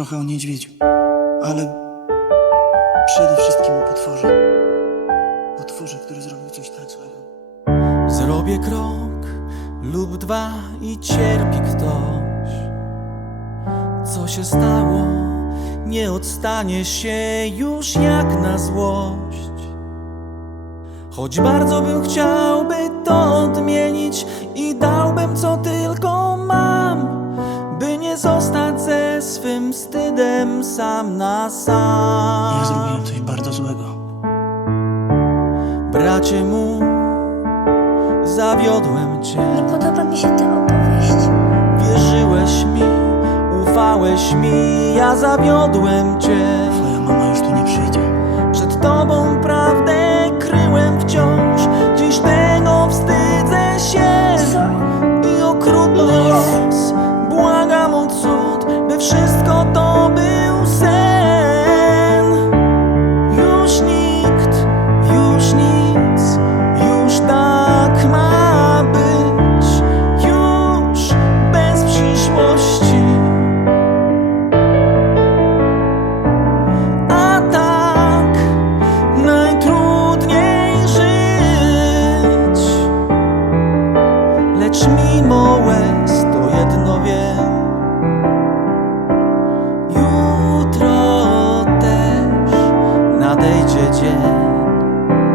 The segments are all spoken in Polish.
trochę o niedźwiedziu, ale przede wszystkim o potworze. Potworze, który zrobił coś tak złego. Zrobię krok lub dwa i cierpi ktoś. Co się stało? Nie odstanie się już jak na złość. Choć bardzo bym chciał, by to odmienić i dałbym co tylko swym wstydem sam na sam. Ja zrobiłem coś bardzo złego. Bracie mu, zawiodłem cię. Nie podoba mi się ta opowieść. Wierzyłeś mi, ufałeś mi, ja zawiodłem cię. Lecz mimo łez to jedno wiem Jutro też nadejdzie dzień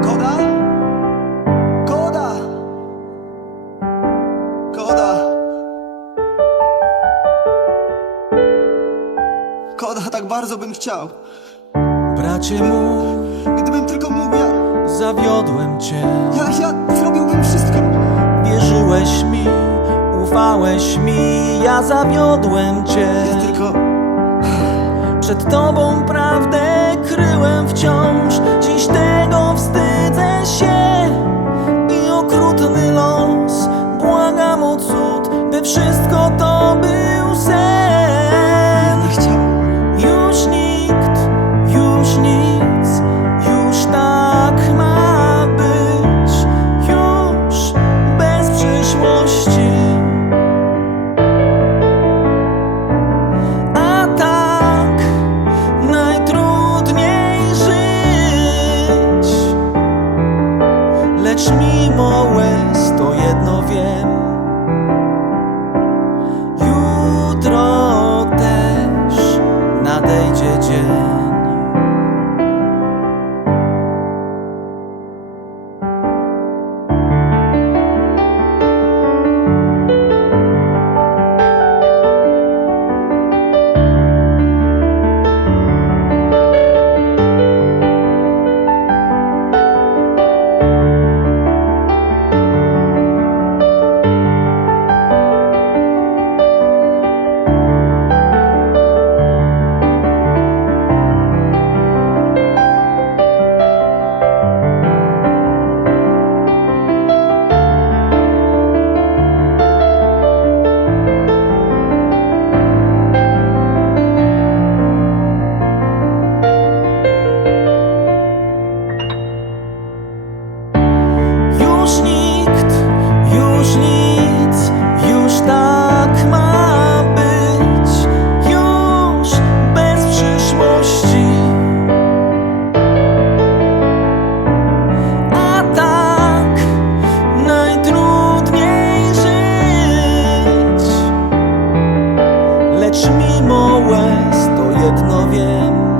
Koda? Koda! Koda! Koda, tak bardzo bym chciał. Bracie mój, Gdybym tylko mógł, ja, zawiodłem cię ufałeś mi, ja zawiodłem cię. Ja tylko... Przed tobą prawdę kryłem wciąż. Dziś tego wstydzę się. I okrutny los Błagam o cud By wszystko to był sen. Już nikt, już nic Już tak ma być. Już bez przyszłości lecz mimo łez to jedno wiem.